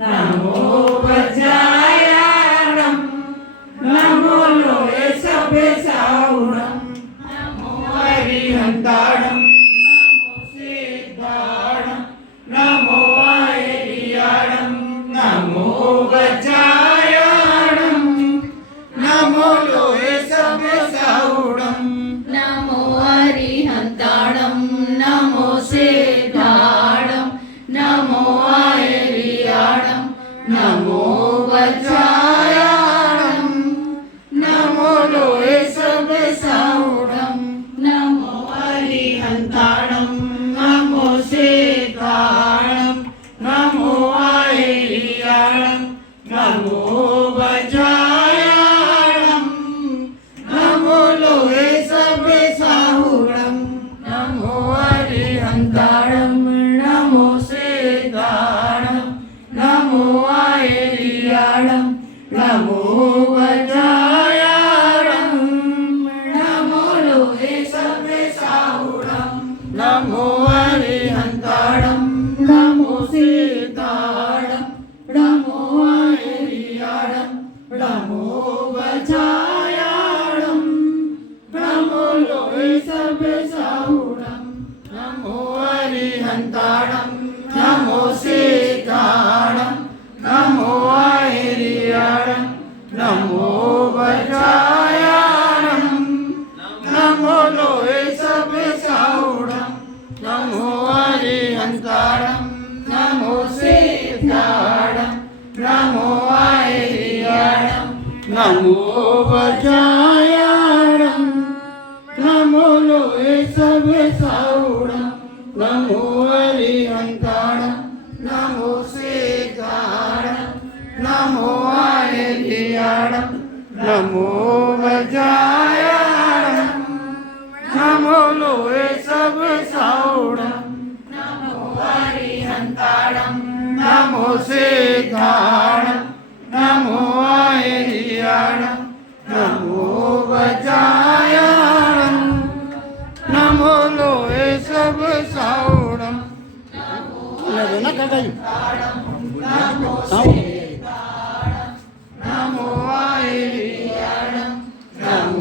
नमो वज्रायाणं नमो लोहे सभे सावणं नमो हरिहंताणं नमो सिद्धाणं नमो आयर्याणं नमो वज्रायाणं नमो लोहे सभे सावणं नमो हरिहंताणं नमो सिद्धाणं नमो आयर्याणं नमो वज्रायाणं नमो लोहे सभे सावणं नमो हरिहंताणं नमो सिद्धाणं नमो आयर्याणं नमो वज्रायाणं नमो लोहे सभे सावणं नमो हरिहंताणं नमो सिद्धाणं नमो आयर्याणं नमो वज्रायाणं नमो लोहे सभे सावणं नमो हरिहंताणं नमो सिद्धाणं नमो आयर्याणं नमो वज्रायाणं नमो लोहे सभे सावणं नमो हरिहंताणं नमो सिद्धाणं नमो आयर्याणं नमो वज्रायाणं नमो लोहे सभे सावणं नमो हरिहंताणं नमो सिद्धाणं नमो आयर्याणं नमो वज्रायाणं नमो लोहे सभे सावणं नमो हरिहंताणं नमो सिद्धाणं नमो आयर्याणं नमो वज्रायाणं नमो लोहे सभे सावणं नमो हरिहंताणं नमो सिद्धाणं नमो आयर्याणं नमो वज्रायाणं नमो लोहे सभे सावणं नमो